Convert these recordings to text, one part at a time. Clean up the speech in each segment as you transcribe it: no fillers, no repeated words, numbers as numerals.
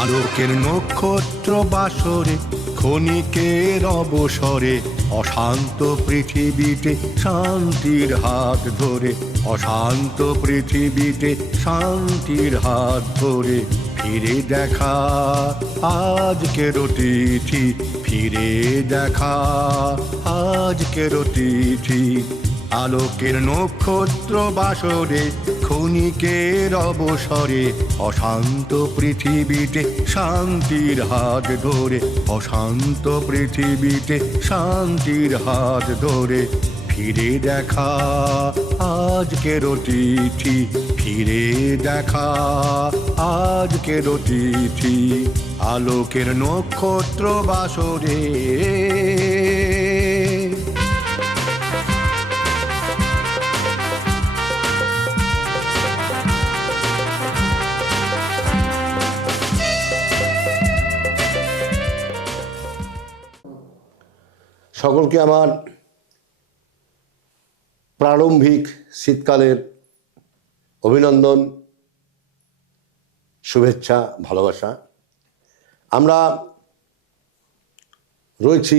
আলোকের নক্ষত্র বাসরে ক্ষণিকের অবসরে অশান্ত পৃথিবীতে শান্তির হাত ধরে, অশান্ত পৃথিবীতে শান্তির হাত ধরে ফিরে দেখা আজকের তিথি, ফিরে দেখা আজকের তিথি। আলোকের নক্ষত্র বাসরে ক্ষণিকের অবসরে অশান্ত পৃথিবীতে শান্তির হাত ধরে, অশান্ত পৃথিবীতে শান্তির হাত ধরে ফিরে দেখা আজকের তিথি, ফিরে দেখা আজকের তিথি। আলোকের নক্ষত্র বাসরে সকলকে আমার প্রারম্ভিক শীতকালের অভিনন্দন, শুভেচ্ছা, ভালোবাসা। আমরা রয়েছি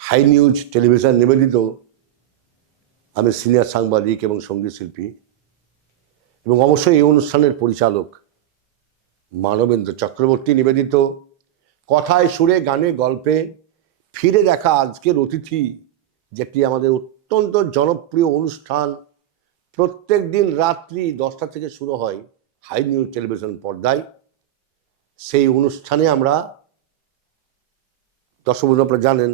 হাই নিউজ টেলিভিশন নিবেদিত। আমি সিনিয়র সাংবাদিক এবং সঙ্গীত শিল্পী এবং অবশ্যই এই অনুষ্ঠানের পরিচালক মানবেন্দ্র চক্রবর্তী। নিবেদিত কথায়, সুরে, গানে, গল্পে ফিরে দেখা আজকের অতিথি, যেটি আমাদের অত্যন্ত জনপ্রিয় অনুষ্ঠান। প্রত্যেক দিন রাত্রি 10টা থেকে শুরু হয় হাই নিউজ টেলিভিশন পর্দায়। সেই অনুষ্ঠানে আমরা, দর্শক বন্ধু আপনারা জানেন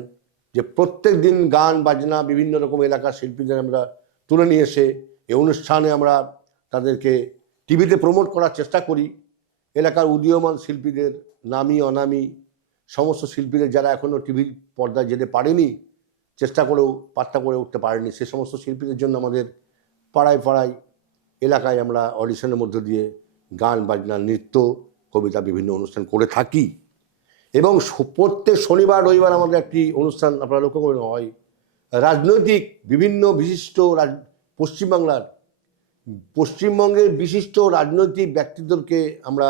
যে প্রত্যেক দিন গান বাজনা বিভিন্ন রকম এলাকার শিল্পীদের আমরা তুলে নিয়ে এসে এই অনুষ্ঠানে আমরা তাদেরকে টিভিতে প্রমোট করার চেষ্টা করি। এলাকার উদীয়মান শিল্পীদের, নামি অনামি সমস্ত শিল্পীদের যারা এখনও টিভির পর্দায় যেতে পারেনি, চেষ্টা করেও পাত্তা করে উঠতে পারেনি, সে সমস্ত শিল্পীদের জন্য আমাদের পাড়ায় পাড়ায় এলাকায় আমরা অডিশনের মধ্য দিয়ে গান বাজনা, নৃত্য, কবিতা বিভিন্ন অনুষ্ঠান করে থাকি। এবং প্রত্যেক শনিবার রবিবার আমাদের একটি অনুষ্ঠান আপনারা লক্ষ্য করে হয় রাজনৈতিক বিভিন্ন বিশিষ্ট পশ্চিমবঙ্গের বিশিষ্ট রাজনৈতিক ব্যক্তিদেরকে আমরা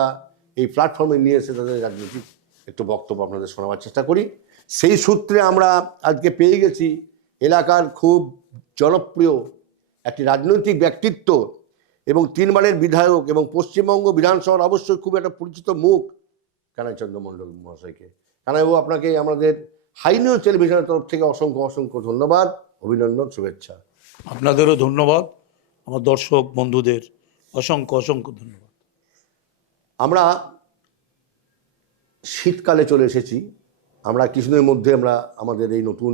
এই প্ল্যাটফর্মে নিয়ে এসে তাদের রাজনৈতিক একটু বক্তব্য আপনাদের শোনাবার চেষ্টা করি। সেই সূত্রে আমরা আজকে পেয়ে গেছি এলাকার খুব জনপ্রিয় একটি রাজনৈতিক ব্যক্তিত্ব এবং 3 বারের বিধায়ক এবং পশ্চিমবঙ্গ বিধানসভার অবশ্যই খুব একটা পরিচিত মুখ, কানাই চন্দ্র মণ্ডল মহাশয়কে। কানাইবাবু, আপনাকে আমাদের হাই নিউজ টেলিভিশনের তরফ থেকে অসংখ্য অসংখ্য ধন্যবাদ, অভিনন্দন, শুভেচ্ছা। আপনাদেরও ধন্যবাদ, আমার দর্শক বন্ধুদের অসংখ্য অসংখ্য ধন্যবাদ। আমরা শীতকালে চলে এসেছি। আমরা কিছুদিনের মধ্যে আমরা আমাদের এই নতুন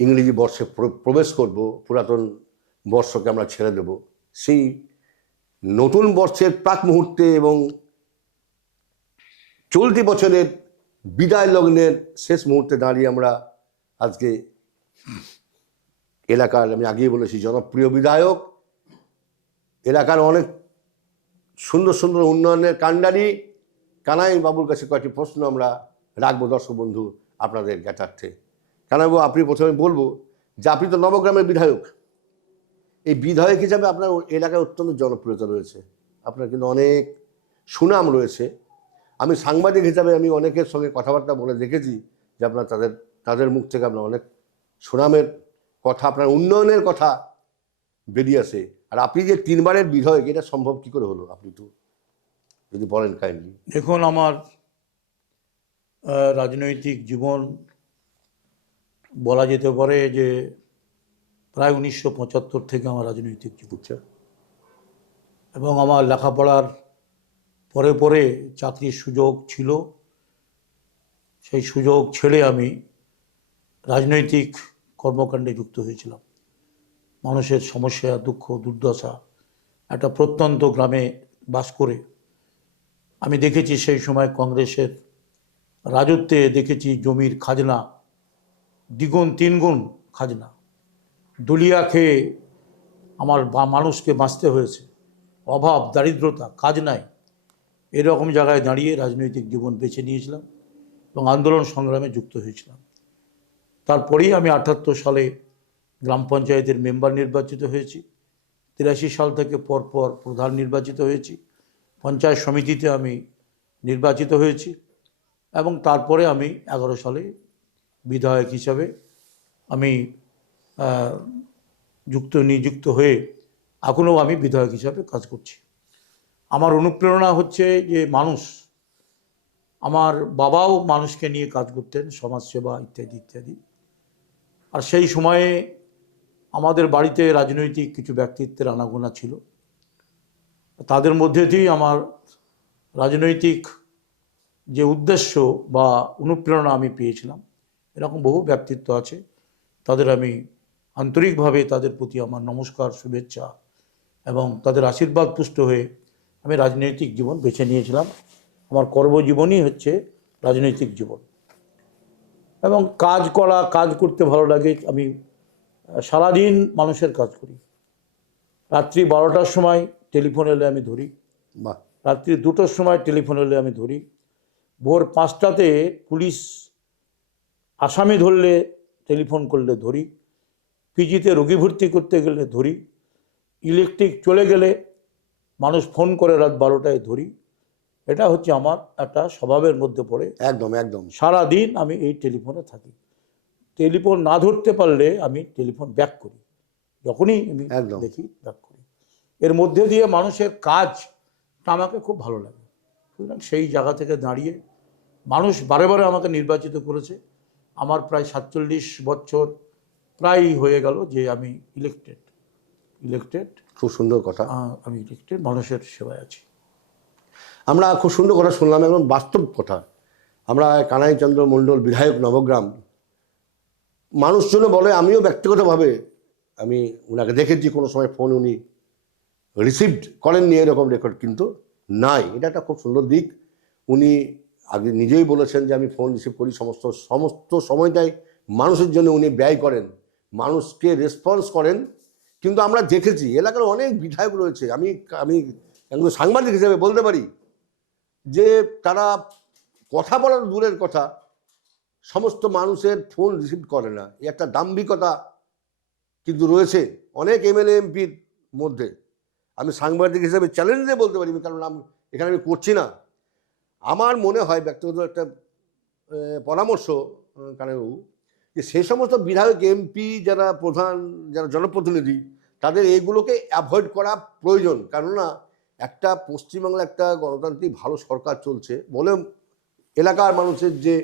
ইংরেজি বর্ষে প্রবেশ করব, পুরাতন বর্ষকে আমরা ছেড়ে দেব। সেই নতুন বর্ষের প্রাক মুহূর্তে এবং চলতি বছরের বিদায় লগ্নের শেষ মুহূর্তে দাঁড়িয়ে আমরা আজকে এলাকার, আমি আগেই বলেছি, জনপ্রিয় বিধায়ক, এলাকার অনেক সুন্দর সুন্দর উন্নয়নের কাণ্ডারি কানাই বাবুর কাছে কয়েকটি প্রশ্ন আমরা রাখবো দর্শক বন্ধু আপনাদের জ্ঞাতার্থে। কানাইবাবু, আপনি প্রথমে বলবো যে আপনি তো নবগ্রামের বিধায়ক। এই বিধায়ক হিসাবে আপনার এলাকায় অত্যন্ত জনপ্রিয়তা রয়েছে, আপনার কিন্তু অনেক সুনাম রয়েছে। আমি সাংবাদিক হিসাবে আমি অনেকের সঙ্গে কথাবার্তা বলে দেখেছি যে আপনার তাদের মুখ থেকে আপনার অনেক সুনামের কথা, আপনার উন্নয়নের কথা বেরিয়ে আসে। আর আপনি যে 3 বারের বিধায়ক, এটা সম্ভব কী করে হলো, আপনি তো যদি বলেন কাইন্ডলি। দেখুন, আমার রাজনৈতিক জীবন বলা যেতে পারে যে প্রায় 1975 থেকে আমার রাজনৈতিক জীবন, এবং আমার লেখাপড়ার পরে পরে চাকরির সুযোগ ছিল। সেই সুযোগ ছেড়ে আমি রাজনৈতিক কর্মকাণ্ডে যুক্ত হয়েছিলাম। মানুষের সমস্যা, দুঃখ, দুর্দশা, একটা প্রত্যন্ত গ্রামে বাস করে আমি দেখেছি সেই সময় কংগ্রেসের রাজত্বে দেখেছি জমির খাজনা দ্বিগুণ 3 গুণ খাজনা, দুলিয়া খেয়ে আমার মানুষকে বাঁচতে হয়েছে, অভাব, দারিদ্রতা, কাজ নাই, এরকম জায়গায় দাঁড়িয়ে রাজনৈতিক জীবন বেছে নিয়েছিলাম এবং আন্দোলন সংগ্রামে যুক্ত হয়েছিলাম। তারপরেই আমি 78 সালে গ্রাম পঞ্চায়েতের মেম্বার নির্বাচিত হয়েছি। 83 সাল থেকে পরপর প্রধান নির্বাচিত হয়েছি। পঞ্চায়েত সমিতিতে আমি নির্বাচিত হয়েছি এবং তারপরে আমি 11 সালে বিধায়ক হিসাবে আমি নিযুক্ত হয়ে এখনও আমি বিধায়ক হিসাবে কাজ করছি। আমার অনুপ্রেরণা হচ্ছে যে মানুষ, আমার বাবাও মানুষকে নিয়ে কাজ করতেন, সমাজসেবা ইত্যাদি ইত্যাদি। আর সেই সময়ে আমাদের বাড়িতে রাজনৈতিক কিছু ব্যক্তিত্বের আনাগোনা ছিল, তাদের মধ্যে দিয়েই আমার রাজনৈতিক যে উদ্দেশ্য বা অনুপ্রেরণা আমি পেয়েছিলাম। এরকম বহু ব্যক্তিত্ব আছে, তাদের আমি আন্তরিকভাবে তাদের প্রতি আমার নমস্কার, শুভেচ্ছা এবং তাদের আশীর্বাদ পুষ্ট হয়ে আমি রাজনৈতিক জীবন বেছে নিয়েছিলাম। আমার কর্মজীবনই হচ্ছে রাজনৈতিক জীবন এবং কাজ করতে ভালো লাগে। আমি সারাদিন মানুষের কাজ করি। রাত্রি 12টার সময় টেলিফোন এলে আমি ধরি, বাহ, রাত্রি 2টোর সময় টেলিফোন এলে আমি ধরি, ভোর 5টাতে পুলিশ আসামি ধরলে টেলিফোন করলে ধরি, পিজিতে রোগী ভর্তি করতে গেলে ধরি, ইলেকট্রিক চলে গেলে মানুষ ফোন করে রাত 12টায় ধরি। এটা হচ্ছে আমার একটা স্বভাবের মধ্যে পড়ে। একদম একদম। সারাদিন আমি এই টেলিফোনে থাকি। টেলিফোন না ধরতে পারলে আমি টেলিফোন ব্যাক করি, যখনই আমি একদম। দেখি ব্যাক করি। এর মধ্যে দিয়ে মানুষের কাজটা আমাকে খুব ভালো লাগে। সুতরাং সেই জায়গা থেকে দাঁড়িয়ে মানুষ বারে বারে আমাকে নির্বাচিত করেছে। আমার প্রায় 47 বছর প্রায় হয়ে গেল যে আমি ইলেকটেড। খুব সুন্দর কথা। আমি ইলেকটেড, মানুষের সেবায় আছি। আমরা খুব সুন্দর কথা শুনলাম, একদম বাস্তব কথা। আমরা কানাইচন্দ্র মণ্ডল বিধায়ক নবগ্রাম, মানুষজন বলে, আমিও ব্যক্তিগতভাবে আমি ওনাকে দেখেছি, কোনো সময় ফোন উনি রিসিভড করেননি এরকম রেকর্ড কিন্তু নাই। এটা একটা খুব সুন্দর দিক। উনি আগে নিজেই বলেছেন যে আমি ফোন রিসিভ করি, সমস্ত সময়টাই মানুষের জন্য উনি ব্যয় করেন, মানুষকে রেসপন্স করেন। কিন্তু আমরা দেখেছি এলাকার অনেক বিধায়ক রয়েছে, আমি আমি একজন সাংবাদিক হিসেবে বলতে পারি যে তারা কথা বলার দূরের কথা, সমস্ত মানুষের ফোন রিসিভ করে না। এই একটা দাম্ভিকতা কিন্তু রয়েছে অনেক এমএলএ এমপির মধ্যে। আমি সাংবাদিক হিসেবে চ্যালেঞ্জ দিয়ে বলতে পারি, কারণ এখানে আমি করছি না। আমার মনে হয় ব্যক্তিগত একটা পরামর্শ কানাইবাবু, যে সেই সমস্ত বিধায়ক এমপি যারা প্রধান, যারা জনপ্রতিনিধি, তাদের এইগুলোকে অ্যাভয়েড করা প্রয়োজন। কেননা একটা পশ্চিমবাংলা একটা গণতান্ত্রিক ভালো সরকার চলছে বলে এলাকার মানুষের যে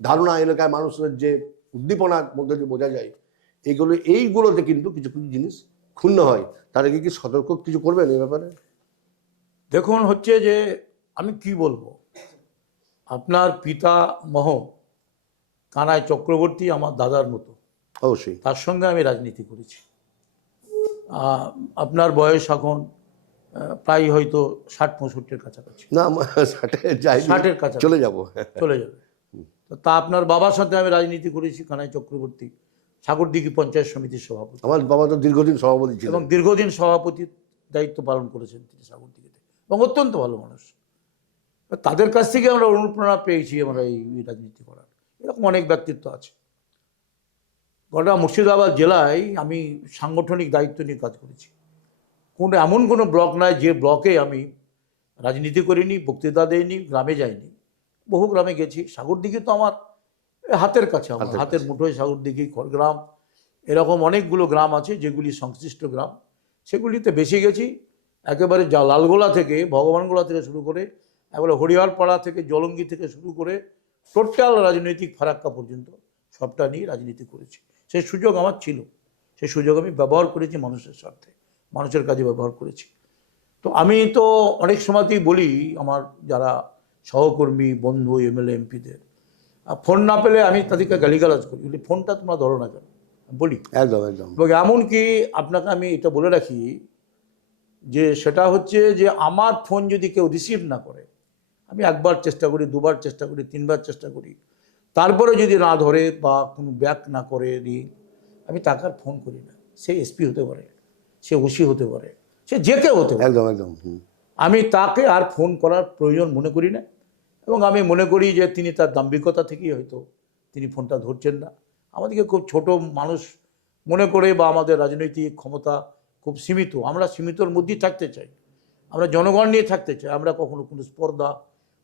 ধারণা, এলাকার মানুষের যে উদ্দীপনার মধ্যে দিয়ে বোঝা যায়, এইগুলোতে কিন্তু কিছু কিছু জিনিস ক্ষুণ্ণ হয়। তারা কি সতর্ক কিছু করবেন এই ব্যাপারে? দেখুন, হচ্ছে যে আমি কি বলবো, আপনার পিতামহ কানাই চক্রবর্তী আমার দাদার মতো, অবশ্যই তার সঙ্গে আমি রাজনীতি করেছি। আপনার বয়স এখন প্রায় হয়তো 60-65-এর কাছাকাছি। না, 60-এর কাছাকাছি চলে যাবো। চলে যাবে। তা আপনার বাবার সাথে আমি রাজনীতি করেছি। কানাই চক্রবর্তী সাগরদিঘি পঞ্চায়েত সমিতির সভাপতি, আমার বাবা তো দীর্ঘদিন সভাপতি ছিলেন এবং দীর্ঘদিন সভাপতির দায়িত্ব পালন করেছেন তিনি সাগরদিঘিতে, এবং অত্যন্ত ভালো মানুষ। তাদের কাছ থেকে আমরা অনুপ্রেরণা পেয়েছি আমরা এই রাজনীতি করার। এরকম অনেক ব্যক্তিত্ব আছে। গোটা মুর্শিদাবাদ জেলায় আমি সাংগঠনিক দায়িত্ব নিয়ে কাজ করেছি। এমন কোনো ব্লক নয় যে ব্লকে আমি রাজনীতি করিনি, বক্তৃতা দেইনি, গ্রামে যাইনি। বহু গ্রামে গেছি। সাগরদিঘি তো আমার হাতের কাছে, আমার হাতের মুঠোয় সাগরদিঘি, খড়গ্রাম, এরকম অনেকগুলো গ্রাম আছে যেগুলি সংশ্লিষ্ট গ্রাম, সেগুলিতে বেশি গেছি। একেবারে লালগোলা থেকে, ভগবানগোলা থেকে শুরু করে, একেবারে হরিয়ারপাড়া থেকে, জলঙ্গি থেকে শুরু করে টোটাল রাজনৈতিক ফারাক্কা পর্যন্ত সবটা নিয়ে রাজনীতি করেছি। সেই সুযোগ আমার ছিল, সেই সুযোগ আমি ব্যবহার করেছি মানুষের স্বার্থে, মানুষের কাজে ব্যবহার করেছি। তো আমি তো অনেক সময়তেই বলি আমার যারা সহকর্মী, বন্ধু, এমএলএ এমপিদের, ফোন না পেলে আমি তাদেরকে গালিগালাজ করি, বলি ফোনটা তোমরা ধরো না কেন, বলি। একদম একদম। এবং এমনকি আপনাকে আমি এটা বলে রাখি যে সেটা হচ্ছে যে আমার ফোন যদি কেউ রিসিভ না করে, আমি একবার চেষ্টা করি, দুবার চেষ্টা করি, তিনবার চেষ্টা করি, তারপরে যদি না ধরে বা কোনো ব্যাক না করে দিই, আমি তাকে আর ফোন করি না। সে এসপি হতে পারে, সে ওসি হতে পারে, সে যে কেউ হতে পারে, একদম একদম। আমি তাকে আর ফোন করার প্রয়োজন মনে করি না। এবং আমি মনে করি যে তিনি তার দাম্ভিকতা থেকেই হয়তো তিনি ফোনটা ধরছেন না। আমাদেরকে খুব ছোট মানুষ মনে করে, বা আমাদের রাজনৈতিক ক্ষমতা খুব সীমিত, আমরা সীমিতর মধ্যেই থাকতে চাই। আমরা জনগণ নিয়ে থাকতে চাই, আমরা কখনো কোনো স্পর্ধা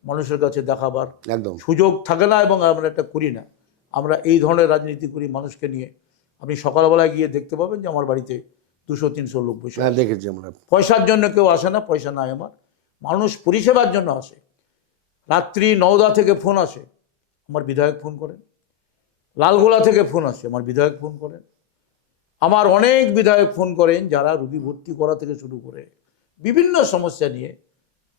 মানুষের কাছে দেখাবার একদম সুযোগ থাকে না এবং আমরা এটা করি না। আমরা এই ধরনের রাজনীতি করি মানুষকে নিয়ে। আপনি সকালবেলায় গিয়ে দেখতে পাবেন যে আমার বাড়িতে 200-300 লোক বসে হ্যাঁ আছে। দেখেছি আমরা। পয়সার জন্য কেউ আসে না, পয়সা নাই আমার, মানুষ পরিষেবার জন্য আসে। রাত্রি 9টা থেকে ফোন আসে, আমার বিধায়ক ফোন করেন। লালগোলা থেকে ফোন আসে, আমার বিধায়ক ফোন করেন। আমার অনেক বিধায়ক ফোন করেন যারা রোগী ভর্তি করা থেকে শুরু করে বিভিন্ন সমস্যা নিয়ে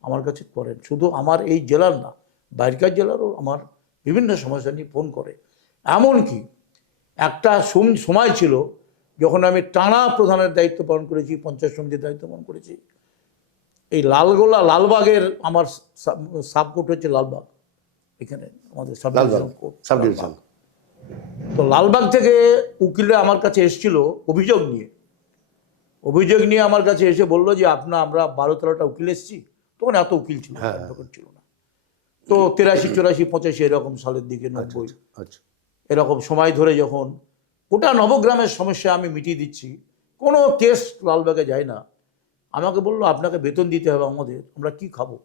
আমার কাছে করেন। শুধু আমার এই জেলার না, বাইরের জেলারও আমার বিভিন্ন সমস্যা নিয়ে ফোন করে। এমনকি একটা সময় ছিল যখন আমি টানা প্রধানের দায়িত্ব পালন করেছি, পঞ্চায়েত সমিতির দায়িত্ব পালন করেছি। এই লালবাগের আমার সাবকোর্ট হচ্ছে লালবাগ, এখানে আমাদের sub division court, sub division. তো লালবাগ থেকে উকিলরা আমার কাছে এসেছিল অভিযোগ নিয়ে আমার কাছে এসে বললো যে আমরা 12-13টা উকিল এসেছি। তখন এত উকিল ছিল, অ্যাডভোকেট ছিল না। তো 83-84-85 এরকম সালের দিকে, 90 আচ্ছা এরকম সময় ধরে যখন গোটা নবগ্রামের সমস্যা আমি মিটিয়ে দিচ্ছি, কোনো কেস লালবাগে যায় না। আমাকে বললো আপনাকে বেতন দিতে হবে আমাদের, আমরা কি খাবো?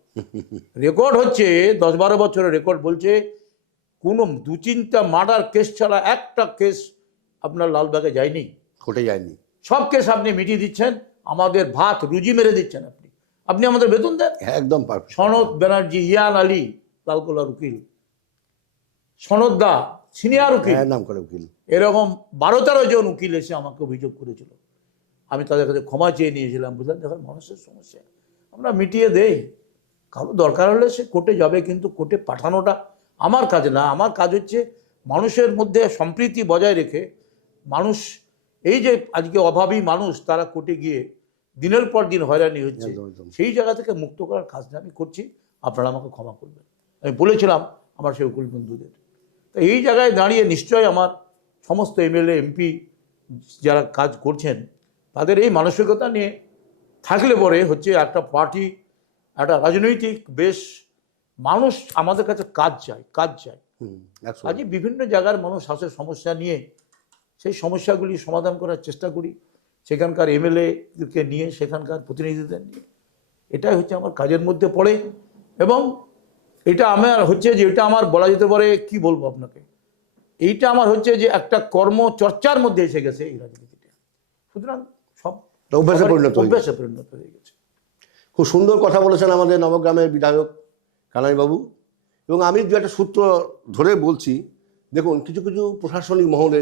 রেকর্ড হচ্ছে 10-12 বছরের রেকর্ড বলছে কোনো 2-3টা মার্ডার কেস ছাড়া একটা কেস আপনার লালবাগে যায়নি, কোর্টে যায়নি। সব কেস আপনি মিটিয়ে দিচ্ছেন, আমাদের ভাত রুজি মেরে দিচ্ছেন আপনি আমাদের বেতন দেন। একদম পারফেক্ট। সনদ ব্যানার্জি, ইয়ান আলী লালগোলার উকিল, সনদ দা সিনিয়র উকিল, নাম করে উকিল, এরকম 12-13 জন উকিল এসে আমাকে অভিযোগ করেছিল। আমি তাদের কাছে ক্ষমা চেয়ে নিয়েছিলাম, বুঝলেন, দেখেন মানুষের সমস্যা আমরা মিটিয়ে দেই। কারো দরকার হলে সে কোর্টে যাবে, কিন্তু কোর্টে পাঠানোটা আমার কাজ না। আমার কাজ হচ্ছে মানুষের মধ্যে সম্প্রীতি বজায় রেখে মানুষ, এই যে আজকে অভাবী মানুষ তারা কোর্টে গিয়ে দিনের পর দিন হয়রানি হচ্ছে, সেই জায়গা থেকে মুক্ত করার কাজটা আমি করছি। আপনারা আমাকে ক্ষমা করবেন, আমি বলেছিলাম আমার সেই উকিল বন্ধুদের। তো এই জায়গায় দাঁড়িয়ে নিশ্চয়ই আমার সমস্ত এমএলএ এমপি যারা কাজ করছেন তাদের এই মানসিকতা নিয়ে থাকলে পরে হচ্ছে একটা পার্টি, একটা রাজনৈতিক বেশ মানুষ আমাদের কাছে কাজ চায়। আজকে বিভিন্ন জায়গার মানুষ আসে সমস্যা নিয়ে, সেই সমস্যাগুলি সমাধান করার চেষ্টা করি, সেখানকার এমএলএকে নিয়ে, সেখানকার প্রতিনিধিদের নিয়ে। এটাই হচ্ছে আমার কাজের মধ্যে পড়ে। এবং এটা আমার হচ্ছে যে, এটা আমার বলা যেতে পারে, কি বলবো আপনাকে, এইটা আমার হচ্ছে যে একটা কর্মচর্চার মধ্যে এসে গেছে এই রাজনীতিটা। সুতরাং সব অভ্যাসে পরিণত হয়ে গেছে। খুব সুন্দর কথা বলেছেন আমাদের নবগ্রামের বিধায়ক কানাইবাবু। এবং আমি দু একটা সূত্র ধরে বলছি, দেখুন কিছু কিছু প্রশাসনিক মহলে,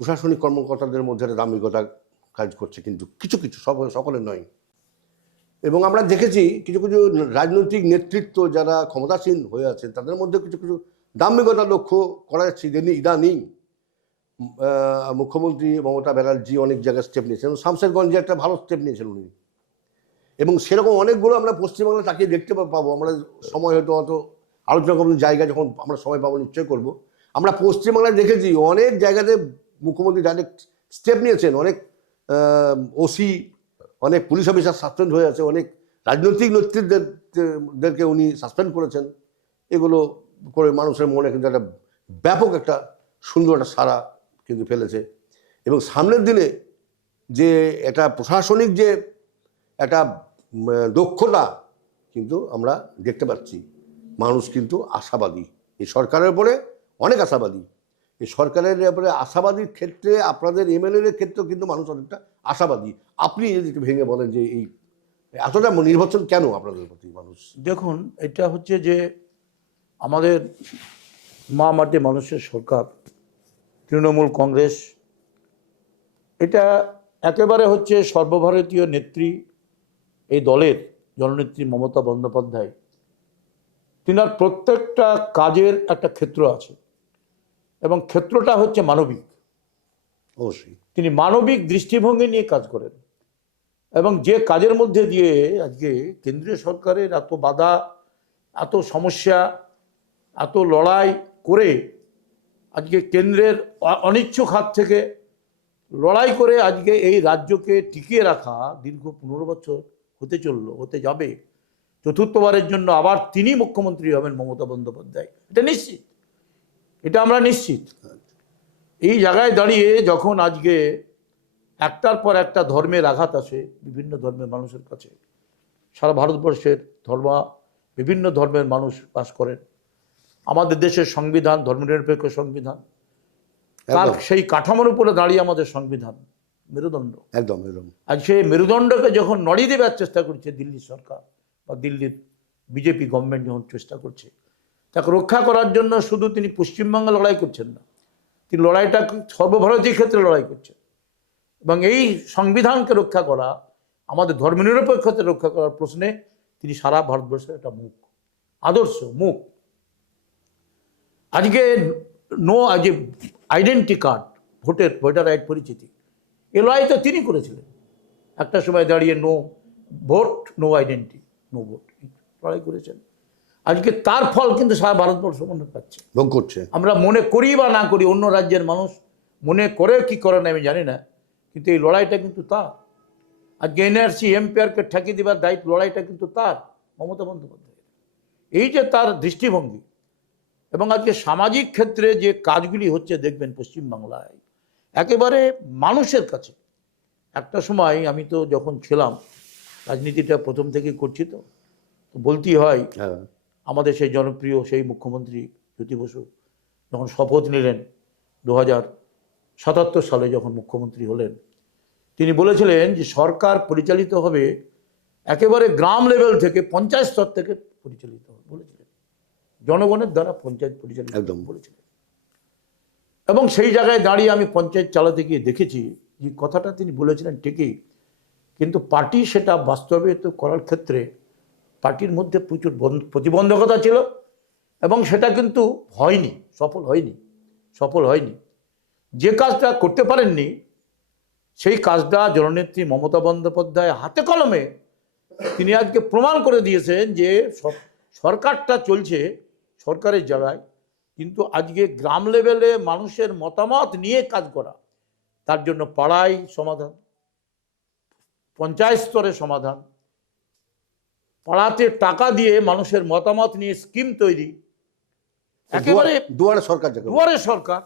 প্রশাসনিক কর্মকর্তাদের মধ্যে একটা দাম্ভিকতা কাজ করছে, কিন্তু কিছু কিছু, সকলের নয়। এবং আমরা দেখেছি কিছু কিছু রাজনৈতিক নেতৃত্ব যারা ক্ষমতাসীন হয়ে আছেন তাদের মধ্যে কিছু কিছু দাম্ভিকতা লক্ষ্য করা যাচ্ছে। ইদানিং মুখ্যমন্ত্রী মমতা ব্যানার্জি অনেক জায়গায় স্টেপ নিয়েছেন, শামশেরগঞ্জে একটা ভালো স্টেপ নিয়েছেন উনি। এবং সেরকম অনেকগুলো আমরা পশ্চিমবাংলা তাকিয়ে দেখতে পাবো। আমরা সময় হয়তো অত আলোচনা করবো, জায়গা যখন আমরা সময় পাবো নিশ্চয় করব। আমরা পশ্চিমবাংলায় দেখেছি অনেক জায়গাতে মুখ্যমন্ত্রী ডাইরেক্ট স্টেপ নিয়েছেন, অনেক ওসি, অনেক পুলিশ অফিসার সাসপেন্ড হয়ে আছে, অনেক রাজনৈতিক নেতৃত্বদেরকে উনি সাসপেন্ড করেছেন। এগুলো করে মানুষের মনে কিন্তু একটা ব্যাপক একটা সুন্দর একটা সাড়া কিন্তু ফেলেছে। এবং সামনের দিনে যে একটা প্রশাসনিক যে একটা দক্ষতা কিন্তু আমরা দেখতে পাচ্ছি, মানুষ কিন্তু আশাবাদী, এই সরকারের উপরে অনেক আশাবাদী। এই সরকারের ব্যাপারে আশাবাদীর ক্ষেত্রে আপনাদের এমএলএর ক্ষেত্রেও কিন্তু মানুষ অনেকটা আশাবাদী। আপনি যদি একটু ভেঙে বলেন যে এই এতটা নির্বাচন কেন আপনাদের প্রতি মানুষ? দেখুন, এটা হচ্ছে যে আমাদের মা মাটি মানুষের সরকার, তৃণমূল কংগ্রেস, এটা একেবারে হচ্ছে সর্বভারতীয় নেত্রী এই দলের জননেত্রী মমতা বন্দ্যোপাধ্যায়, তিনার প্রত্যেকটা কাজের একটা ক্ষেত্র আছে এবং ক্ষেত্রটা হচ্ছে মানবিক। অবশ্যই তিনি মানবিক দৃষ্টিভঙ্গি নিয়ে কাজ করেন এবং যে কাজের মধ্যে দিয়ে আজকে কেন্দ্রীয় সরকারের এত বাধা, এত সমস্যা, এত লড়াই করে আজকে কেন্দ্রের অনিচ্ছুক হাত থেকে লড়াই করে আজকে এই রাজ্যকে টিকিয়ে রাখা, দীর্ঘ 15 বছর হতে যাবে, চতুর্থবারের জন্য আবার তিনি মুখ্যমন্ত্রী হবেন মমতা বন্দ্যোপাধ্যায়, এটা নিশ্চিত, এটা আমরা নিশ্চিত। এই জায়গায় দাঁড়িয়ে যখন আজকে একটার পর একটা ধর্মের আঘাত আসে বিভিন্ন ধর্মের মানুষের কাছে, সারা ভারতবর্ষের বিভিন্ন ধর্মের মানুষ বাস করেন। আমাদের দেশের সংবিধান ধর্মনিরপেক্ষ সংবিধান, তার একদম। সেই কাঠামোর উপরে দাঁড়িয়ে আমাদের সংবিধান মেরুদণ্ড। একদম একদম। আর সেই মেরুদণ্ডকে যখন নড়িয়ে দেওয়ার চেষ্টা করছে দিল্লি সরকার বা দিল্লির বিজেপি গভর্নমেন্ট যখন চেষ্টা করছে, তাকে রক্ষা করার জন্য শুধু তিনি পশ্চিমবঙ্গে লড়াই করছেন না, তিনি লড়াইটা সর্বভারতীয় ক্ষেত্রে লড়াই করছেন। এবং এই সংবিধানকে রক্ষা করা, আমাদের ধর্মনিরপেক্ষতা রক্ষা করার প্রশ্নে তিনি সারা ভারতবর্ষের একটা মুখ, আদর্শ মুখ। আজকে আজকে আইডেন্টি কার্ড, ভোটার আইড পরিচিতি, এ লড়াই তো তিনি করেছিলেন। একটা সময় দাঁড়িয়ে no vote no identity no vote লড়াই করেছেন। আজকে তার ফল কিন্তু সারা ভারতবর্ষ মনে পাচ্ছে, ভোগ করছে। আমরা মনে করি বা না করি, অন্য রাজ্যের মানুষ মনে করে কি করে না আমি জানি না, কিন্তু এই লড়াইটা কিন্তু তার। আজকে এনআরসি এমপিআরকে ঠেকিয়ে দেওয়ার দায়িত্ব, লড়াইটা কিন্তু তার, মমতা বন্দ্যোপাধ্যায়। এই যে তার দৃষ্টিভঙ্গি, এবং আজকে সামাজিক ক্ষেত্রে যে কাজগুলি হচ্ছে দেখবেন পশ্চিমবাংলায় একেবারে মানুষের কাছে। একটা সময় আমি তো যখন ছিলাম, রাজনীতিটা প্রথম থেকেই করছি, তো বলতেই হয়, হ্যাঁ। আমাদের সেই জনপ্রিয় সেই মুখ্যমন্ত্রী জ্যোতি বসু যখন শপথ নিলেন 2077 সালে যখন মুখ্যমন্ত্রী হলেন, তিনি বলেছিলেন যে সরকার পরিচালিত হবে একেবারে গ্রাম লেভেল থেকে, পঞ্চায়েত স্তর থেকে পরিচালিত হবে বলেছিলেন, জনগণের দ্বারা পঞ্চায়েত পরিচালিত একদম বলেছিলেন। এবং সেই জায়গায় দাঁড়িয়ে আমি পঞ্চায়েত চালাতে গিয়ে দেখেছি যে কথাটা তিনি বলেছিলেন ঠিকই, কিন্তু পার্টি সেটা বাস্তবায়িত করার ক্ষেত্রে পার্টির মধ্যে প্রচুর প্রতিবন্ধকতা ছিল, এবং সেটা কিন্তু হয়নি, সফল হয়নি। যে কাজটা করতে পারেননি, সেই কাজটা জননেত্রী মমতা বন্দ্যোপাধ্যায় হাতে কলমে তিনি আজকে প্রমাণ করে দিয়েছেন যে সরকারটা চলছে সরকারের জায়গায়, কিন্তু আজকে গ্রাম লেভেলে মানুষের মতামত নিয়ে কাজ করা, তার জন্য পাড়ায় সমাধান, পঞ্চায়েত স্তরে সমাধান, পাড়াতে টাকা দিয়ে মানুষের মতামত নিয়ে স্কিম তৈরি, একেবারে দুয়ারে সরকার, দুয়ারে সরকার,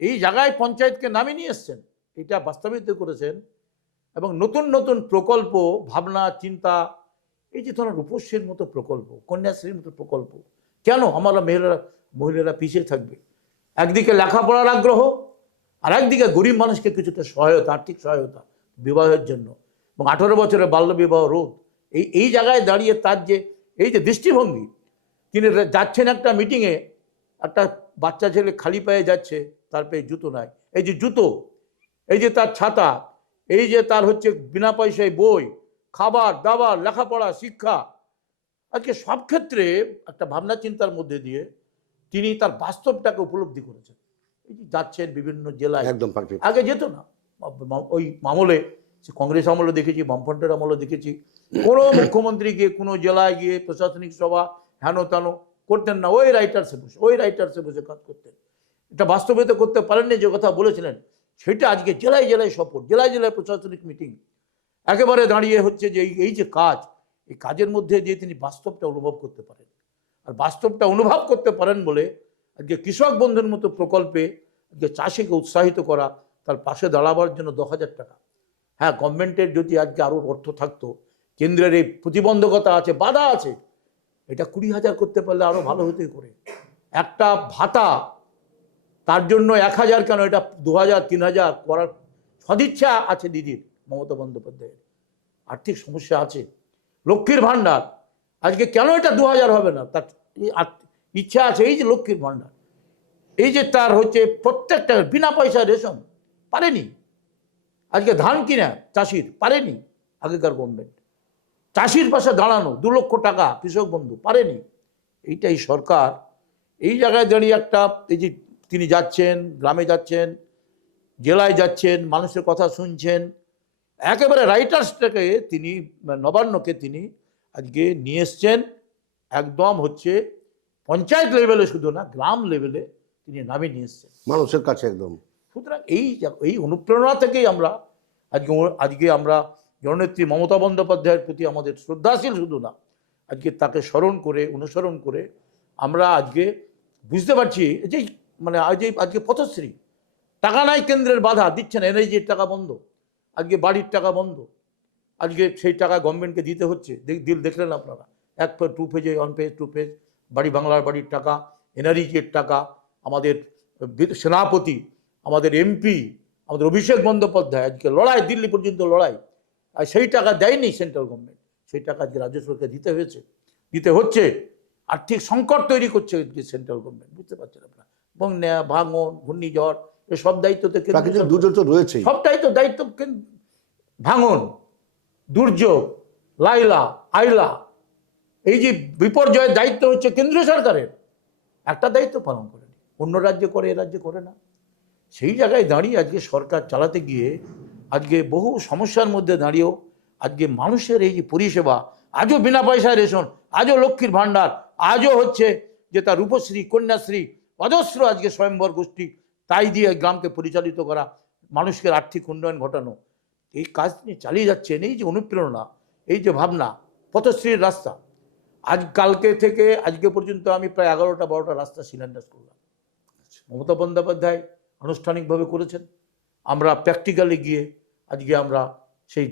এই জায়গায় পঞ্চায়েতকে নামিয়ে নিয়ে এসছেন, এটা বাস্তবায়িত করেছেন। এবং নতুন নতুন প্রকল্প, ভাবনা চিন্তা, এই যে ধরুন রূপশ্রীর মতো প্রকল্প, কন্যাশ্রীর মতো প্রকল্প, কেন আমরা মহিলারা পিছিয়ে থাকবে? একদিকে লেখাপড়ার আগ্রহ, আর একদিকে গরিব মানুষকে কিছুটা সহায়তা, আর্থিক সহায়তা বিবাহের জন্য, এবং 18 বছরের বাল্যবিবাহ রোধ। এই জায়গায় দাঁড়িয়ে তার যে এই যে দৃষ্টিভঙ্গি, তিনি যাচ্ছেন একটা মিটিংয়ে, একটা বাচ্চা ছেলে খালি পায়ে যাচ্ছে, তার পায়ে জুতো নাই, এই যে জুতো, এই যে তার ছাতা, এই যে তার হচ্ছে বিনা পয়সায় বই, খাবার দাবার, লেখাপড়া, শিক্ষা, আজকে সব ক্ষেত্রে একটা ভাবনা চিন্তার মধ্যে দিয়ে তিনি তার বাস্তবটাকে উপলব্ধি করেছেন। এই যে যাচ্ছেন বিভিন্ন জেলায়, একদম আগে যেত না, ওই আমলে, কংগ্রেস আমলে দেখেছি, বামফ্রন্টের আমলে দেখেছি, কোনো মুখ্যমন্ত্রী গিয়ে কোনো জেলায় গিয়ে প্রশাসনিক সভা হেন তেন করতেন না, ওই রাইটার্সে বসে কাজ করতেন। এটা বাস্তবায়িত করতে পারেননি, যে কথা বলেছিলেন সেটা আজকে জেলায় জেলায় সফর, জেলায় জেলায় প্রশাসনিক মিটিং, একেবারে দাঁড়িয়ে হচ্ছে যে এই যে কাজ, এই কাজের মধ্যে দিয়ে তিনি বাস্তবটা অনুভব করতে পারেন। আর বাস্তবটা অনুভব করতে পারেন বলে আজকে কৃষক বন্ধুর মতো প্রকল্পে আজকে চাষিকে উৎসাহিত করা, তার পাশে দাঁড়াবার জন্য 10,000 টাকা। হ্যাঁ, গভর্নমেন্টের যদি আজকে আরও অর্থ থাকতো, কেন্দ্রের এই প্রতিবন্ধকতা আছে, বাধা আছে, এটা 20,000 করতে পারলে আরও ভালো হতে করে। একটা ভাতা, তার জন্য 1,000 কেন, এটা 2,000 3,000 করার সদিচ্ছা আছে দিদির, মমতা বন্দ্যোপাধ্যায়ের। আর্থিক সমস্যা আছে, লক্ষ্মীর ভাণ্ডার, আজকে কেন এটা 2,000 হবে না, তার ইচ্ছা আছে। এই যে লক্ষ্মীর ভাণ্ডার, এই যে তার হচ্ছে প্রত্যেকটা বিনা পয়সা রেশন পারেনি, আজকে ধান কিনা চাষির পারেনি, আগেকার গভর্নমেন্ট চাষির পাশে দাঁড়ানো 2 লক্ষ টাকা কৃষক বন্ধু পারেনি। এইটাই সরকার এই জায়গায় দাঁড়িয়ে একটা, এই যে তিনি যাচ্ছেন, গ্রামে যাচ্ছেন, জেলায় যাচ্ছেন, মানুষের কথা শুনছেন, একেবারে রাইটার্সটাকে তিনি, নবান্নকে তিনি আজকে নিয়ে এসছেন, একদম হচ্ছে পঞ্চায়েত লেভেলে শুধু না, গ্রাম লেভেলে তিনি নামিয়ে নিয়ে এসছেন মানুষের কাছে একদম। সুতরাং এই অনুপ্রেরণা থেকেই আমরা আজকে আমরা জননেত্রী মমতা বন্দ্যোপাধ্যায়ের প্রতি আমাদের শ্রদ্ধাশীল শুধু না, আজকে তাকে স্মরণ করে, অনুসরণ করে আমরা আজকে বুঝতে পারছি যে মানে আজকে পথশ্রী, টাকা নাই, কেন্দ্রের বাধা দিচ্ছে না, এনআইজির টাকা বন্ধ, আজকে বাড়ির টাকা বন্ধ, আজকে সেই টাকা গভর্নমেন্টকে দিতে হচ্ছে। দেখলেন আপনারা, 2 পেজে 1 পেজ 2 পেজ বাড়ি বাংলার বাড়ির টাকা, এনআরইজির টাকা, আমাদের সেনাপতি, আমাদের এমপি, আমাদের অভিষেক বন্দ্যোপাধ্যায় আজকে লড়াই, দিল্লি পর্যন্ত লড়াই, আর সেই টাকা দেয়নি সেন্ট্রাল গভর্নমেন্ট, সেই টাকা আজকে রাজ্য সরকার দিতে হচ্ছে। আর্থিক সংকট তৈরি করছে সেন্ট্রাল গভর্নমেন্ট, বুঝতে পারছেন আপনারা। বন্যা, ভাঙন, ঘূর্ণিঝড়, সব দায়িত্ব তো প্রাকৃতিক দুর্যোগ তো রয়েছেই, সবটাই তো দায়িত্ব। ভাঙন, দুর্যোগ, লাইলা, আইলা, এই যে বিপর্যয়ের দায়িত্ব হচ্ছে কেন্দ্রীয় সরকারের। একটা দায়িত্ব পালন করেনি, অন্য রাজ্যে করে, এ রাজ্যে করে না। সেই জায়গায় দাঁড়িয়ে আজকে সরকার চালাতে গিয়ে আজকে বহু সমস্যার মধ্যে দাঁড়িয়েও আজকে মানুষের এই যে পরিষেবা, আজও বিনা পয়সায় রেশন, আজও লক্ষ্মীর ভাণ্ডার, আজও হচ্ছে যে তার রূপশ্রী, কন্যাশ্রী, অজস্র আজকে স্বয়ম্বর গোষ্ঠী, তাই দিয়ে গ্রামকে পরিচালিত করা, মানুষকে আর্থিক উন্নয়ন ঘটানো, এই কাজ নিয়ে চালিয়ে যাচ্ছেন। এই যে অনুপ্রেরণা, এই যে ভাবনা, পথশ্রীর রাস্তা, আজ কালকে থেকে আজকে পর্যন্ত আমি প্রায় 11টা-12টা রাস্তা শিলান্যাস করলাম। মমতা বন্দ্যোপাধ্যায় আনুষ্ঠানিকভাবে করেছেন, আমরা প্র্যাকটিক্যালি গিয়ে আজকে আমরা সেই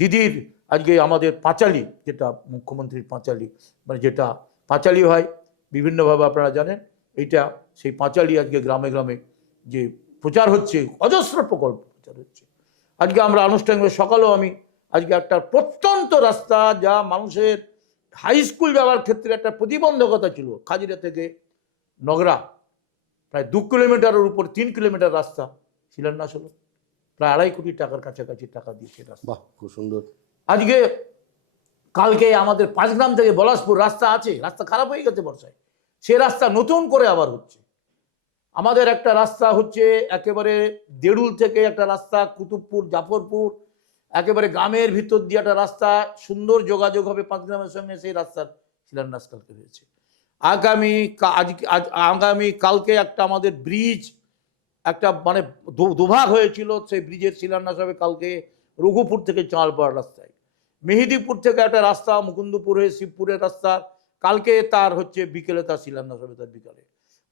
দিদির আজকে আমাদের পাঁচালী, যেটা মুখ্যমন্ত্রীর পাঁচালী, মানে যেটা পাঁচালী হয় বিভিন্নভাবে আপনারা জানেন, এইটা সেই পাঁচালী আজকে গ্রামে গ্রামে যে প্রচার হচ্ছে, অজস্র প্রকল্প প্রচার হচ্ছে। আজকে আমরা আনুষ্ঠানিকভাবে সকালেও আমি আজকে একটা প্রত্যন্ত রাস্তা, যা মানুষের হাই স্কুল যাওয়ার ক্ষেত্রে একটা প্রতিবন্ধকতা ছিল, খাজিরা থেকে নগরা প্রায় 2 কিলোমিটারের উপর 3 কিলোমিটার রাস্তা শিলান্যাস হলো, প্রায় 2.5 কোটি টাকার কাছাকাছি টাকা দিয়েছে রাস্তা। বাহ, খুব সুন্দর। আজকে কালকে আমাদের 5 গ্রাম থেকে বলাসপুর রাস্তা আছে, রাস্তা খারাপ হয়ে গেছে বর্ষায়, সে রাস্তা নতুন করে আবার হচ্ছে। আমাদের একটা রাস্তা হচ্ছে একেবারে দেড়ুল থেকে একটা রাস্তা, কুতুবপুর, জাফরপুর, একেবারে গ্রামের ভিতর দিয়ে একটা রাস্তা, সুন্দর যোগাযোগ হবে 5 গ্রামের সঙ্গে, সেই রাস্তার শিলান্যাস কালকে হয়েছে। আগামী কালকে একটা আমাদের ব্রিজ, একটা মানে দুভাগ হয়েছিল, সেই ব্রিজের শিলান্যাস হবে কালকে রঘুপুর থেকে চাঁলপাড় রাস্তায়। মেহেদিপুর থেকে একটা রাস্তা মুকুন্দপুর হয়ে শিবপুরের রাস্তা, কালকে তার হচ্ছে বিকেলে তার শিলান্যাস হবে, তার বিকালে।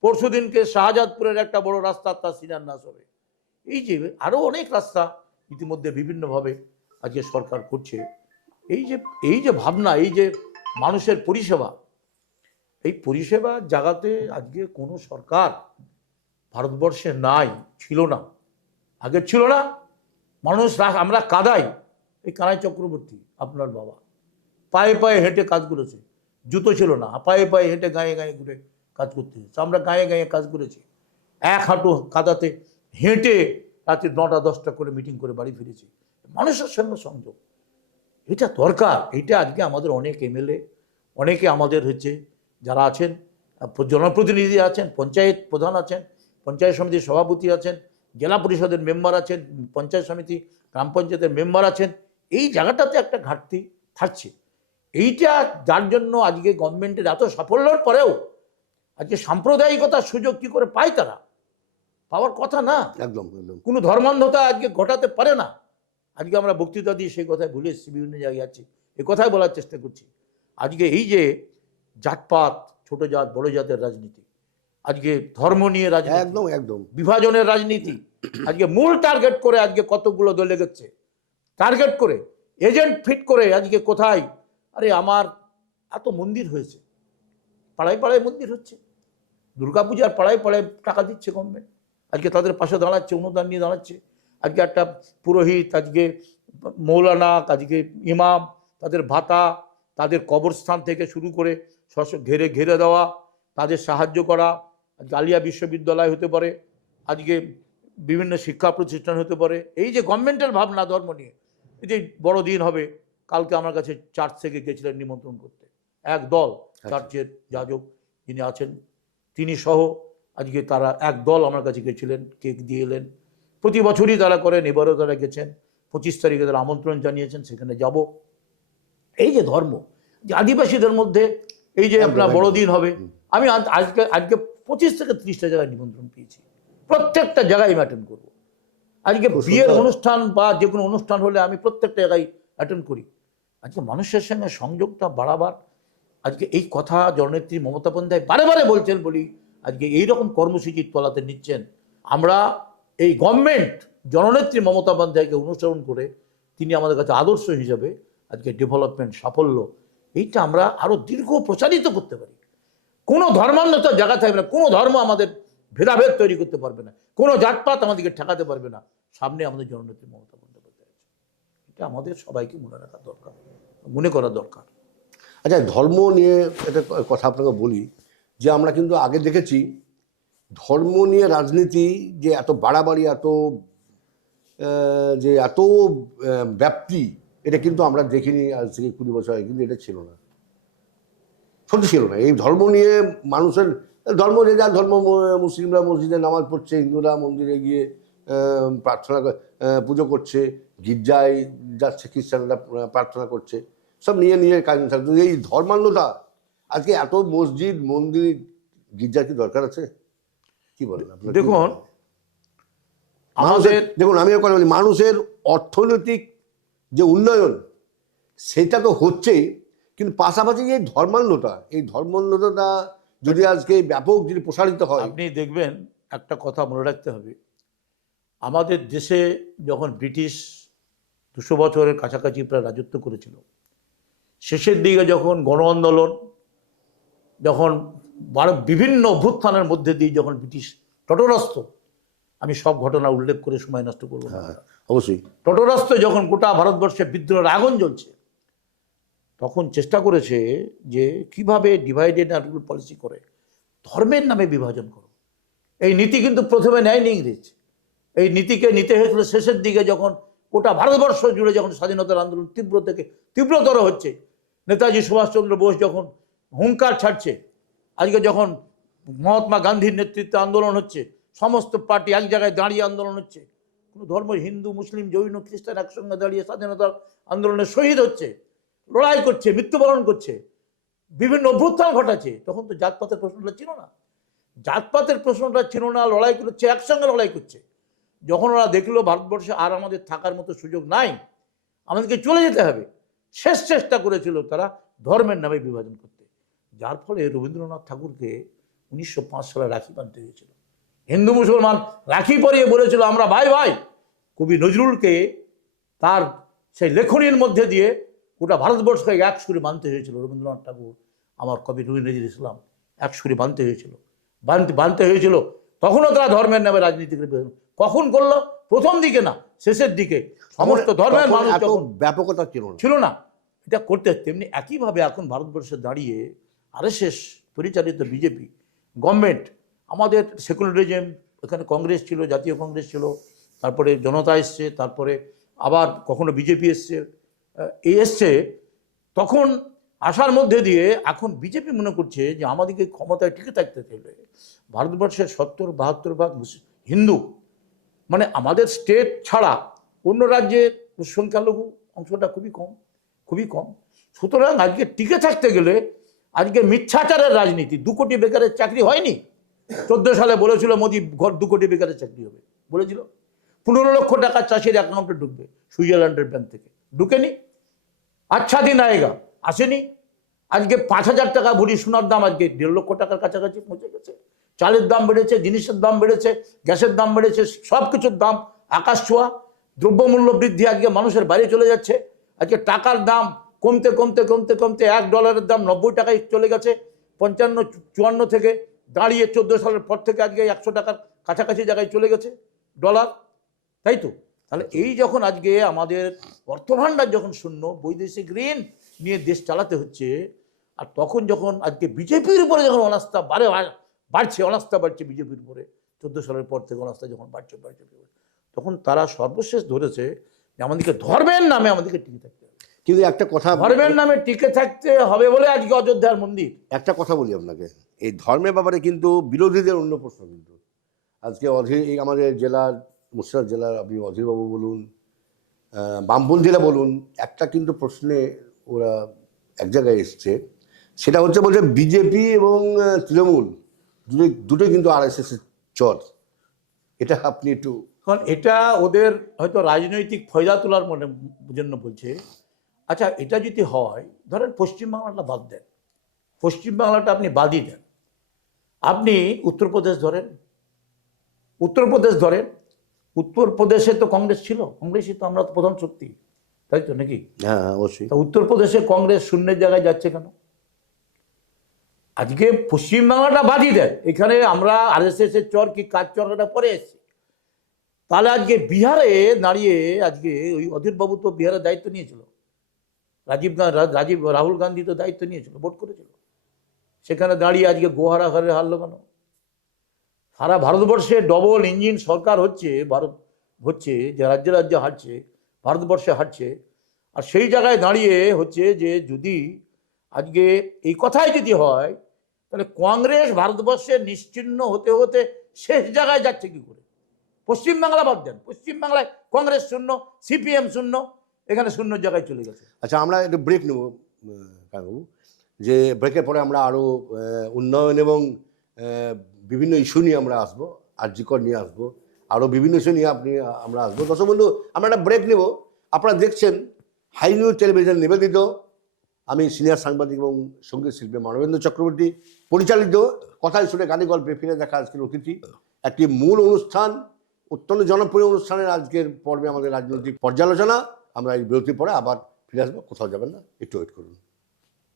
পরশু দিনকে শাহজাদপুরের একটা বড় রাস্তা, তার শিলান্যাস হবে। এই যে আরো অনেক রাস্তা ইতিমধ্যে বিভিন্নভাবে আজকে সরকার করছে। এই যে ভাবনা, এই যে মানুষের পরিষেবা, এই পরিষেবা জাগাতে আজকে কোনো সরকার ভারতবর্ষে নাই, ছিল না, আগে ছিল না। মানুষ আমরা কাদাই, এই কানাই চক্রবর্তী আপনার বাবা পায়ে পায়ে হেঁটে কাজ করেছে, জুতো ছিল না, পায়ে পায়ে হেঁটে গায়ে গায়ে ঘুরে কাজ করতে হয়েছে। আমরা গায়ে গায়ে কাজ করেছি, 1 হাঁটু কাদাতে হেঁটে রাতে 9টা-10টা করে মিটিং করে বাড়ি ফিরেছি। মানুষের সঙ্গে সংযোগ, এটা দরকার। এটা আজকে আমাদের অনেক এমএলএ, অনেকে আমাদের হচ্ছে যারা আছেন, জনপ্রতিনিধি আছেন, পঞ্চায়েত প্রধান আছেন, পঞ্চায়েত সমিতির সভাপতি আছেন, জেলা পরিষদের মেম্বার আছেন, পঞ্চায়েত সমিতি গ্রাম পঞ্চায়েতের মেম্বার আছেন, এই জায়গাটাতে একটা ঘাটতি থাকছে। এইটা যার জন্য আজকে গভর্নমেন্টের এত সাফল্যের পরেও আজকে সাম্প্রদায়িকতার সুযোগ কি করে পায়, তারা পাওয়ার কথা না। একদম একদম। কোনো ধর্মান্ধতা আজকে ঘটাতে পারে না। আজকে আমরা বক্তৃতা দিয়ে সেই কথায় ভুলে এসেছি, বিভিন্ন জায়গায় আছি, এ কথাই বলার চেষ্টা করছি। আজকে এই যে জাতপাত, ছোট জাত বড় জাতের রাজনীতি, আজকে ধর্ম নিয়ে রাজনীতি, একদম একদম বিভাজনের রাজনীতি, আজকে মূল টার্গেট করে আজকে কতগুলো দলে গেছে, টার্গেট করে এজেন্ট ফিট করে আজকে কোথায়, আরে আমার এত মন্দির হয়েছে, পাড়ায় পাড়ায় মন্দির হচ্ছে, দুর্গাপূজার পাড়ায় পাড়ায় টাকা দিচ্ছে গভর্নমেন্ট, আজকে তাদের পাশে দাঁড়াচ্ছে, অনুদান নিয়ে দাঁড়াচ্ছে। আজকে একটা পুরোহিত, আজকে মৌলানা, আজকে ইমাম, তাদের ভাতা, তাদের কবরস্থান থেকে শুরু করে ঘেরে দেওয়া, তাদের সাহায্য করা। আজকে আলিয়া বিশ্ববিদ্যালয় হতে পারে, আজকে বিভিন্ন শিক্ষা প্রতিষ্ঠান হতে পারে। এই যে গভর্নমেন্টের ভাবনা ধর্ম নিয়ে, এই যে বড় দিন হবে, কালকে আমার কাছে চার্চ থেকে গেছিলেন নিমন্ত্রণ করতে, এক দল চার্চের যাজক যিনি আছেন তিনি সহ, আজকে তারা এক দল আমার কাছে গেছিলেন, কেক দিয়ে এলেন। প্রতি বছরই তারা করেন, এবারেও তারা গেছেন। 25 তারিখে তারা আমন্ত্রণ জানিয়েছেন, সেখানে যাব। এই যে ধর্ম, যে আদিবাসীদের মধ্যে এই যে আপনার বড়দিন হবে, আমি আজকে 25 থেকে 30টা জায়গায় নিমন্ত্রণ পেয়েছি, প্রত্যেকটা জায়গায় আমি অ্যাটেন্ড করবো। আজকে বিয়ের অনুষ্ঠান বা যে কোনো অনুষ্ঠান হলে আমি প্রত্যেকটা জায়গায় অ্যাটেন্ড করি। আজকে মানুষের সঙ্গে সংযোগটা বাড়াবার, আজকে এই কথা জননেত্রী মমতা বন্দ্যোপাধ্যায় বারে বারে বলছেন বলি আজকে এইরকম কর্মসূচি তলাতে নিচ্ছেন। আমরা এই গভর্নমেন্ট জননেত্রী মমতা বন্দ্যোপাধ্যায়কে অনুসরণ করে তিনি আমাদের কাছে আদর্শ হিসাবে আজকে ডেভেলপমেন্ট সাফল্য এইটা আমরা আরও দীর্ঘ প্রচারিত করতে পারি। কোনো ধর্মান্ধতার জায়গা থাকবে না, কোনো ধর্ম আমাদের ভেদাভেদ তৈরি করতে পারবে না, কোনো জাতপাত আমাদেরকে ঠেকাতে পারবে না। সামনে আমাদের জননেত্রী মমতা বন্দ্যোপাধ্যায় আছে, এটা আমাদের সবাইকে মনে রাখা দরকার, মনে করা দরকার। আচ্ছা, ধর্ম নিয়ে একটা কথা আপনাকে বলি, যে আমরা কিন্তু আগে দেখেছি ধর্ম নিয়ে রাজনীতি যে এত বাড়াবাড়ি, এত ব্যাপ্তি, এটা কিন্তু আমরা দেখিনি আজ থেকে 20 বছর আগে, কিন্তু এটা ছিল না, সত্যি ছিল না। এই ধর্ম নিয়ে মানুষের ধর্ম, যে যার ধর্ম, মুসলিমরা মসজিদে নামাজ পড়ছে, হিন্দুরা মন্দিরে গিয়ে প্রার্থনা পুজো করছে, গির্জায় যাচ্ছে, খ্রিস্টানরা প্রার্থনা করছে, সব নিয়ে নিজের কাজ থাকতো। এই ধর্মান্ধতা আজকে এত মসজিদ, মন্দির, গির্জার কি দরকার আছে? কি বলেন আপনারা? দেখুন দেখুন আমি কথা বলি, মানুষের অর্থনৈতিক যে উন্নয়ন সেটা তো হচ্ছেই, কিন্তু পাশাপাশি এই ধর্মান্ধতা যদি আজকে ব্যাপক যদি প্রসারিত হয়, আপনি দেখবেন একটা কথা মনে রাখতে হবে, আমাদের দেশে যখন ব্রিটিশ 200 বছরের কাছাকাছি প্রায় রাজত্ব করেছিল, শেষের দিকে যখন গণ আন্দোলন, যখন বিভিন্ন অভ্যুত্থানের মধ্যে দিয়ে যখন ব্রিটিশ তটরস্থ, আমি সব ঘটনা উল্লেখ করে সময় নষ্ট করবো না, অবশ্যই তটরস্থ যখন গোটা ভারতবর্ষে বিদ্রোহের আগুন জ্বলছে, তখন চেষ্টা করেছে যে কিভাবে ডিভাইডেড অ্যান্ড রুল পলিসি করে ধর্মের নামে বিভাজন করো। এই নীতি কিন্তু প্রথমে নেয়নি ইংরেজ, এই নীতিকে নিতে হয়েছিল শেষের দিকে, যখন গোটা ভারতবর্ষ জুড়ে যখন স্বাধীনতার আন্দোলন তীব্র থেকে তীব্রতর হচ্ছে, নেতাজি সুভাষচন্দ্র বোস যখন হুঙ্কার ছাড়ছে, আজকে যখন মহাত্মা গান্ধীর নেতৃত্বে আন্দোলন হচ্ছে, সমস্ত পার্টি এক জায়গায় দাঁড়িয়ে আন্দোলন হচ্ছে, কোনো ধর্ম, হিন্দু, মুসলিম, জৈন, খ্রিস্টান একসঙ্গে দাঁড়িয়ে স্বাধীনতার আন্দোলনে শহীদ হচ্ছে, লড়াই করছে, মৃত্যুবরণ করছে, বিভিন্ন অভ্যুত্থান ঘটাচ্ছে, তখন তো জাতপাতের প্রশ্নটা ছিল না, জাতপাতের প্রশ্নটা ছিল না, লড়াই করছে, একসঙ্গে লড়াই করছে। যখন ওরা দেখলো ভারতবর্ষে আর আমাদের থাকার মতো সুযোগ নাই, আমাদেরকে চলে যেতে হবে, শেষ চেষ্টা করেছিল তারা ধর্মের নামে বিভাজন করতে, যার ফলে রবীন্দ্রনাথ ঠাকুরকে 1905 সালে রাখি বাঁধতে হয়েছিল। হিন্দু মুসলমান রাখি পরিয়ে বলেছিল আমরা ভাই ভাই। কবি নজরুলকে তার সেই লেখনীর মধ্যে দিয়ে গোটা ভারতবর্ষকে এক সুরে বাঁধতে হয়েছিল। রবীন্দ্রনাথ ঠাকুর, আমার কবি নজরুল ইসলাম, এক সুরে বাঁধতে হয়েছিল। তখনও তারা ধর্মের নামে রাজনীতি করে, কখন করলো? প্রথম দিকে না, শেষের দিকে সমস্ত ধর্মের মানুষ ব্যাপকতা ছিল না এটা করতে। তেমনি একইভাবে এখন ভারতবর্ষে দাঁড়িয়ে আরএসএস পরিচালিত বিজেপি গভর্নমেন্ট, আমাদের সেকুলারিজম, এখানে কংগ্রেস ছিল, জাতীয় কংগ্রেস ছিল, তারপরে জনতা এসছে, তারপরে আবার কখনো বিজেপি এসছে, তখন আসার মধ্যে দিয়ে এখন বিজেপি মনে করছে যে আমাদেরকে ক্ষমতায় টিকে থাকতে চাইলে ভারতবর্ষের 70-72 ভাগ হিন্দু, মানে আমাদের স্টেট ছাড়া অন্য রাজ্যে সংখ্যালঘু অংশটা খুবই কম। সুতরাং আজকে টিকে থাকতে গেলে আজকে মিথ্যাচারের রাজনীতি, 2 কোটি বেকারের চাকরি হয়নি, 14 সালে বলেছিল মোদি 2 কোটি বেকারের চাকরি হবে, বলেছিল 15 লক্ষ টাকা চাষির অ্যাকাউন্টে ঢুকবে সুইজারল্যান্ডের ব্যাংক থেকে, ঢুকেনি। আচ্ছা দিন আয়েগা, আসেনি। আজকে 5,000 টাকা ভরি সোনার দাম আজকে 1.5 লক্ষ টাকার কাছাকাছি পৌঁছে গেছে। চালের দাম বেড়েছে, জিনিসের দাম বেড়েছে, গ্যাসের দাম বেড়েছে, সব কিছুর দাম আকাশ ছোঁয়া। দ্রব্যমূল্য বৃদ্ধি, আজকে মানুষের বাইরে চলে যাচ্ছে। আজকে টাকার দাম কমতে $1 দাম 90 টাকায় চলে গেছে, 55-54 থেকে দাঁড়িয়ে 14 সালের পর থেকে আজকে 100 টাকার কাছাকাছি জায়গায় চলে গেছে ডলার, তাই তো? তাহলে এই যখন আজকে আমাদের অর্থভাণ্ডার যখন শূন্য, বৈদেশিক ঋণ নিয়ে দেশ চালাতে হচ্ছে, আর তখন যখন আজকে বিজেপির উপরে যখন অনাস্থা বাড়ছে বিজেপির উপরে, 14 সালের পর থেকে অনাস্থা যখন বাড়ছে, তখন তারা সর্বশেষ ধরেছে যে আমাদেরকে ধর্মের নামে আমাদেরকে টিকে থাকতে হবে। কিন্তু একটা কথা, ধর্মের নামে টিকে থাকতে হবে বলে আজকে অযোধ্যার মন্দির। একটা কথা বলি আপনাকে, এই ধর্মের ব্যাপারে কিন্তু বিরোধীদের অন্য প্রশ্ন, কিন্তু আজকে আমাদের জেলার, মুর্শিদাবাদ জেলার, আপনি অধীরবাবু বলুন, বামপন্থীরা বলুন, একটা কিন্তু প্রশ্নে ওরা এক জায়গায় এসছে, সেটা হচ্ছে বলছে বিজেপি এবং তৃণমূল দুটোই কিন্তু আরএসএস এর চর। এটা আপনি একটু, কারণ এটা ওদের হয়তো রাজনৈতিক ফয়দা তোলার জন্য বলছে। আচ্ছা, এটা যদি হয়, ধরেন পশ্চিমবাংলাটা বাদ দেন, পশ্চিমবাংলাটা আপনি বাদই দেন, আপনি উত্তরপ্রদেশ ধরেন, উত্তরপ্রদেশে তো কংগ্রেস ছিল, কংগ্রেসই তো আমরা প্রধান শক্তি। তাই তো নাকি? হ্যাঁ অবশ্যই। তা উত্তরপ্রদেশে কংগ্রেস শূন্যের জায়গায় যাচ্ছে কেন? আজকে পশ্চিমবাংলাটা বাদই দেয়, এখানে আমরা আরএসএস এর চর কি কাজ চরটা পরে এসেছি। তাহলে আজকে বিহারে দাঁড়িয়ে আজকে ওই অধীরবাবু তো বিহারের দায়িত্ব নিয়েছিল, রাহুল গান্ধী তো দায়িত্ব নিয়েছিল, ভোট করেছিল, সেখানে দাঁড়িয়ে আজকে গোহারা হারে হারলো কেন? সারা ভারতবর্ষে ডবল ইঞ্জিন সরকার হচ্ছে, ভারত হচ্ছে যে রাজ্যে রাজ্যে হারছে, ভারতবর্ষে হারছে। আর সেই জায়গায় দাঁড়িয়ে হচ্ছে যে যদি আজকে এই কথাই যদি হয়, তাহলে কংগ্রেস ভারতবর্ষে নিশ্চিহ্ন হতে হতে শেষ জায়গায় যাচ্ছে কি করে? পশ্চিমবাংলা বাদ দেন, পশ্চিমবাংলায় কংগ্রেস শূন্য, সিপিএম শূন্য, এখানে শূন্য জায়গায় চলে গেছে। আচ্ছা আমরা একটু ব্রেক নেব কাকাবাবু, যে ব্রেকের পরে আমরা আরও উন্নয়ন এবং বিভিন্ন ইস্যু নিয়ে আমরা আসবো, আরজিকর নিয়ে আসবো, আরও বিভিন্ন ইস্যু নিয়ে আমরা আসবো। দর্শক বন্ধু, আমরা একটা ব্রেক নেব। আপনারা দেখছেন হাই নিউজ টেলিভিশন নিবেদিত, আমি সিনিয়র সাংবাদিক এবং সঙ্গীত শিল্পী মানবেন্দ্র চক্রবর্তী পরিচালিত কথায় সুরে গানে গল্পে ফিরে দেখা আজকের অতিথি। একটি মূল অনুষ্ঠান, অত্যন্ত জনপ্রিয় অনুষ্ঠানের আজকের পর্বে আমাদের রাজনৈতিক পর্যালোচনা। আমরা এই বিরতির পরে আবার ফিরে আসবো, কোথাও যাবেন না, একটু ওয়েট করুন।